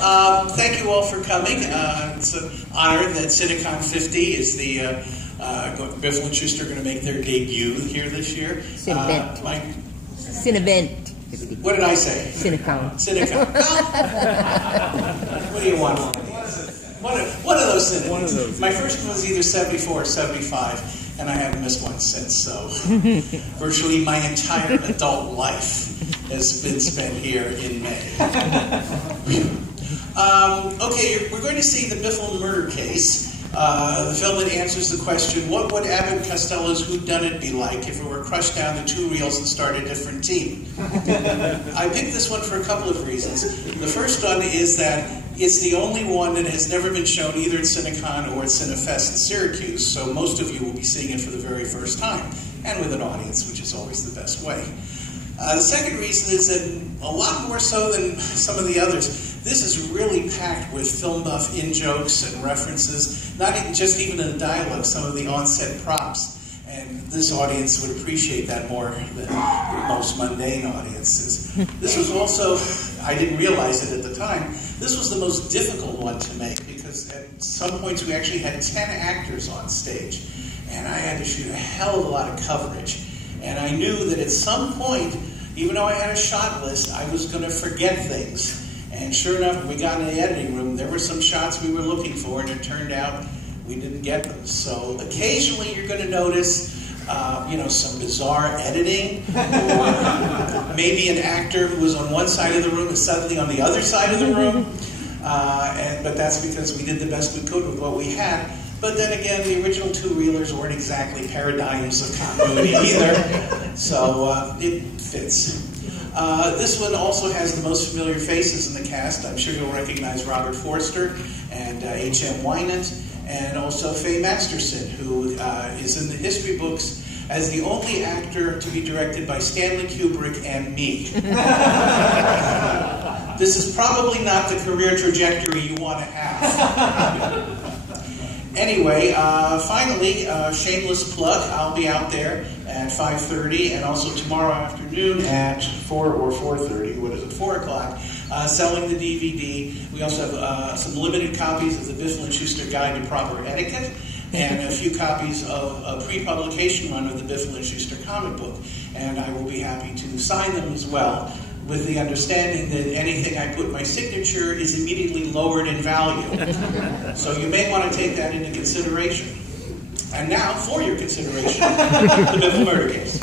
Thank you all for coming. It's an honor that Cinecon 50 is the Biffle and Shooster are going to make their debut here this year. Cinevent. Cinevent. What did I say? Cinecon. Cinecon. What do you want? One of those Cinevents. My first one was either 74 or 75, and I haven't missed one since. So virtually my entire adult life has been spent here in May. Okay, we're going to see the Biffle Murder Case. The film that answers the question, what would Abbott and Costello's whodunit be like if it were crushed down to 2 reels and started a different team? I picked this one for a couple of reasons. The first one is that it's the only one that has never been shown either at Cinecon or at Cinefest in Syracuse, so most of you will be seeing it for the very first time, and with an audience, which is always the best way. The second reason is that, a lot more so than some of the others, this is really packed with film buff in-jokes and references, not even, just even in the dialogue, some of the on-set props. And this audience would appreciate that more than most mundane audiences. This was also, I didn't realize it at the time, this was the most difficult one to make because at some points we actually had 10 actors on stage. And I had to shoot a hell of a lot of coverage. And I knew that at some point, even though I had a shot list, I was going to forget things. And sure enough, when we got in the editing room, there were some shots we were looking for, and it turned out we didn't get them. So occasionally you're going to notice, some bizarre editing, or maybe an actor who was on one side of the room is suddenly on the other side of the room. But that's because we did the best we could with what we had. But then again, the original 2-reelers weren't exactly paradigms of continuity either, so it fits. This one also has the most familiar faces in the cast. I'm sure you'll recognize Robert Forster and H.M. Wynant, and also Faye Masterson, who is in the history books as the only actor to be directed by Stanley Kubrick and me. This is probably not the career trajectory you want to have. Anyway, finally, shameless plug, I'll be out there at 5:30 and also tomorrow afternoon at 4 or 4:30, 4 o'clock, selling the DVD. We also have some limited copies of the Biffle and Shooster Guide to Proper Etiquette and a few copies of a pre-publication run of the Biffle and Shooster comic book. And I will be happy to sign them as well, with the understanding that anything I put my signature is immediately lowered in value. So you may want to take that into consideration. And now, for your consideration, the Biffle Murder Case.